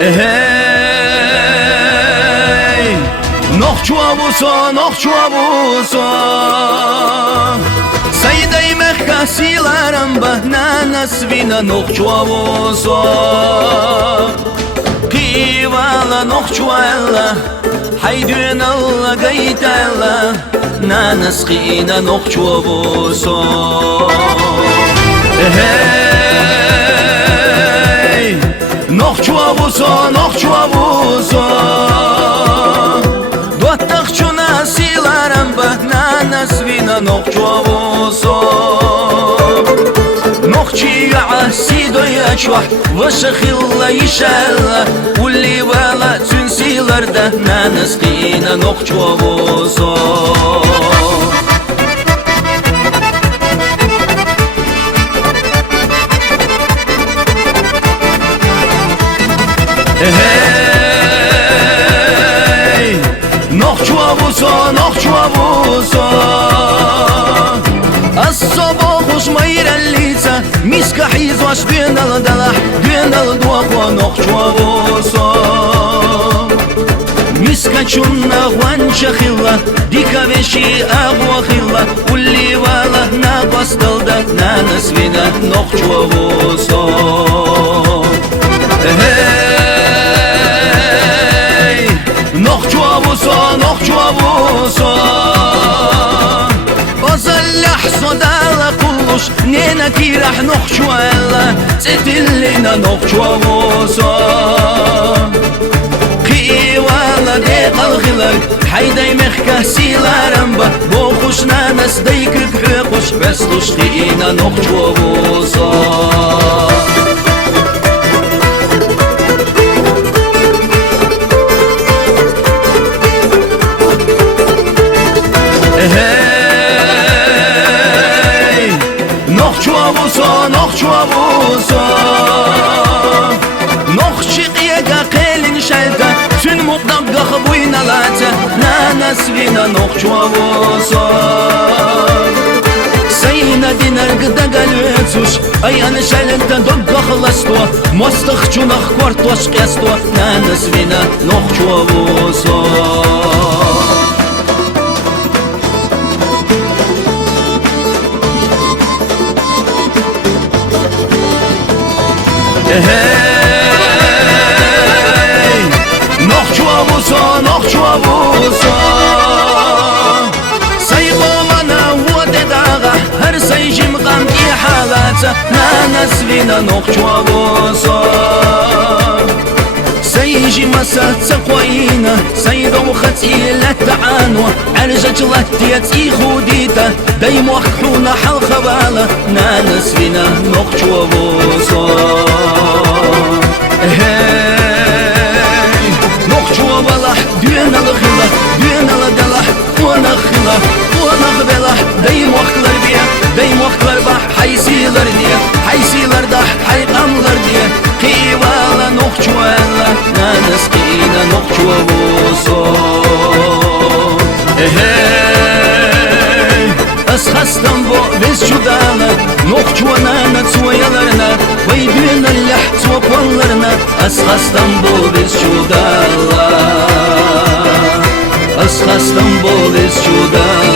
Hey, noch çuabuso Sayday mehkasilarım bahna svina noch çuabuso Kivala noch çuala Haydün alla gaytala Nanas qina noch çuabuso Hey, noch çuabuso Dottaq çuna silaram bahna svina noch çuabuso Noqchi asido yachwa Vashakhilla ishalla Ulli vala tünsilarda Nanas qina noch çuabuso Hey, noch çuabuso As-sabah mayirallitsa Miska hizwash dünal dalah Dünal duaqwa noch çuabuso Miska chunna gwancha khilla Dika veshi agwa khilla Ulli vala naqastalda Nanas vina noch çuabuso Hey, noch çuabuso Ozallah sodala kulluş Nena kirah noch çuala Zetillina noch çuabuso Qivala de qalghilar Hayday mehkasilaram ba Boqush nanas daykik huqush Beslush qina noch çuabuso Hey, noch çuabuso Noch chiqiyaga qelin shalta Tün muqdam gaqbuina lata Nanas vina noch çuabuso Sayna dinar gda galvetsush Ayan shalta doggaqlasto Mostaq chunaq kvartosh qiyasto Nanas vina noch çuabuso Hey, noch çuabuso Saybo mana wade daga Her sayjim qamti halata Nanas vina noch çuabuso Sayjim asatsa qoina Saydo khatila ta'anwa Arjat latiyat ikhudita Daymo khuna halkhabala Nanas vina noch çuabuso Hey, noch çuabalah Düğünal khila, düğünal dalah Wana khila, wana khbelah Daymo khlar biya, daymo khlar bah Haysilar diye, haysilar dah Hayqamlar diye Qivala noch çuala Nanas qina noch çuabuso Hey, asxastan bo biz çudala Noch çuanana tsuyalarna Vay düğünallah tsuapallarna Asxastan bo biz çudala Asxastan bo biz çudala